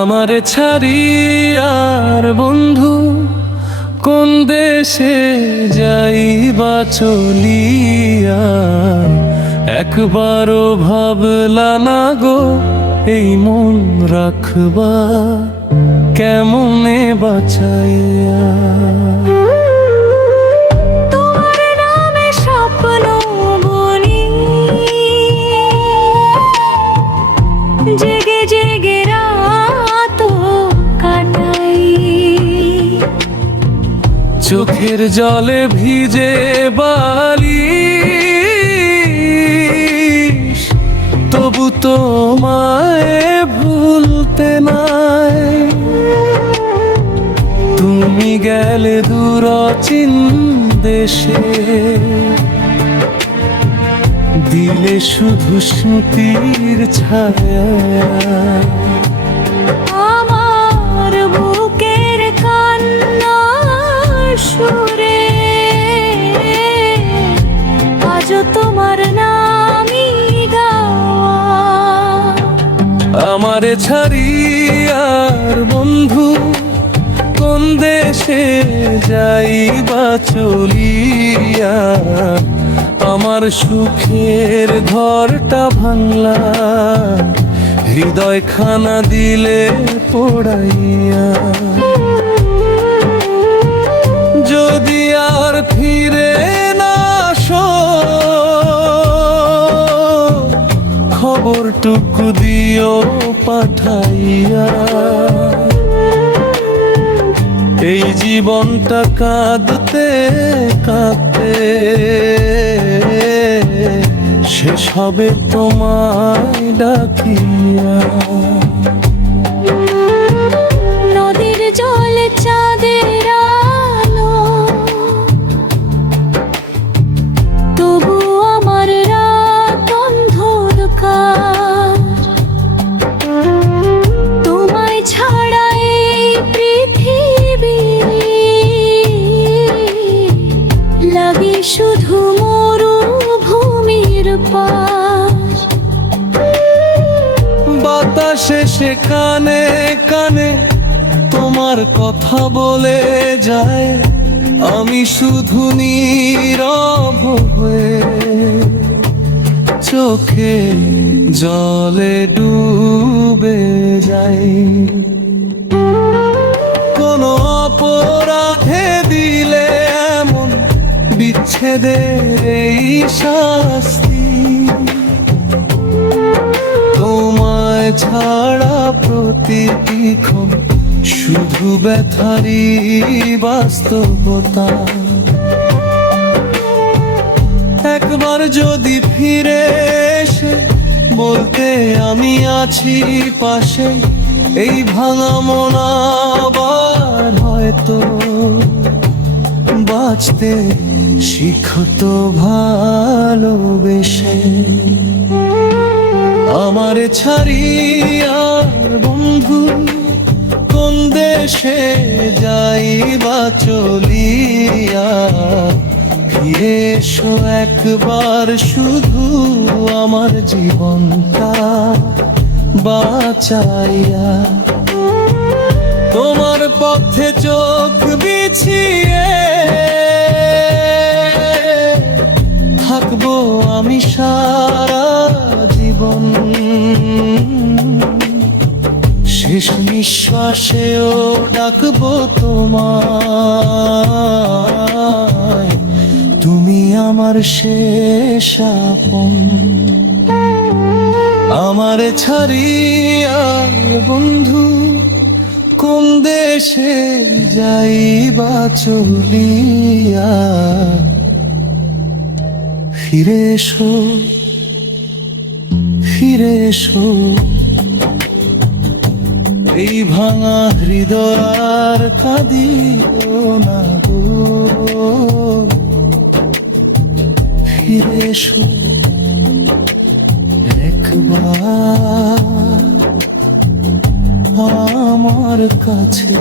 আমারে ছাড়ি আর বন্ধু কোন দেশে যাইবা চলিয়া, একবারও ভাবলা না গো এই মন রাখবা কেমনে বাঁচাইয়া। জেগে জেগে রাত কাটাই, চোখের জলে ভিজে বালিশ, তবু তোমায় ভুলতে নাই। তুমি গেলে দূর অচিন দেশে, দিলে শুধু স্মৃতির ছায়া। আমার বুকের কান্নার সুরে আজও তোমার নামই গাওয়া। আমারে ছাড়ি আর বন্ধু কোন দেশে যাইবা চলিয়া, আমার সুখের ঘরটা ভাঙলা হৃদয় খানা দিলে পোড়াইয়া। যদি আর ফিরে না আসো খবরটুকু দিও পাঠাইয়া। এই জীবনটা কাঁদতে কাঁদতে শেষ হবে তোমায় ডাকিয়া। নদীর জলে চাঁদের আলো, তবু আমার রাত অন্ধকার। তোমায় ছাড়া এই পৃথিবী লাগে শুধু মরুভূমির পার। বাতাসে সেখানে কানে তোমার কথা বলে যায়, আমি শুধু নীরব হয়ে চোখে জলে ডুবে যাই। কোন অপরাধে দিলে এমন বিচ্ছেদের এই শাস্তি, তোমায় ছাড়া প্রতিটি ক্ষণ শুধু ব্যথারি বাস্তবতা। একবার যদি ফিরে এসে বলতে আমি আছি পাশে, এই ভাঙা মন আবার হয়তো বাঁচতে শিখতো ভালোবেসে। আমারে ছাড়ি আর বন্ধু কোন দেশে যাইবা চলিয়া, ফিরে এসো একবার শুধু আমার জীবনটা বাঁচাইয়া। তোমার পথে চোখ বিছিয়ে থাকবো আমি সারা জীবন। শেষ নিঃশ্বাসেও ডাকবো তোমায়, তুমি আমার শেষ আপন। আমারে ছাড়িয়া বন্ধু কোন দেশে যাইবা চলিয়া, ফিরে এসো ফিরে এসো এই ভাঙা হৃদয় আর কাঁদিও না। ফিরে এসো একবার আমার কাছে।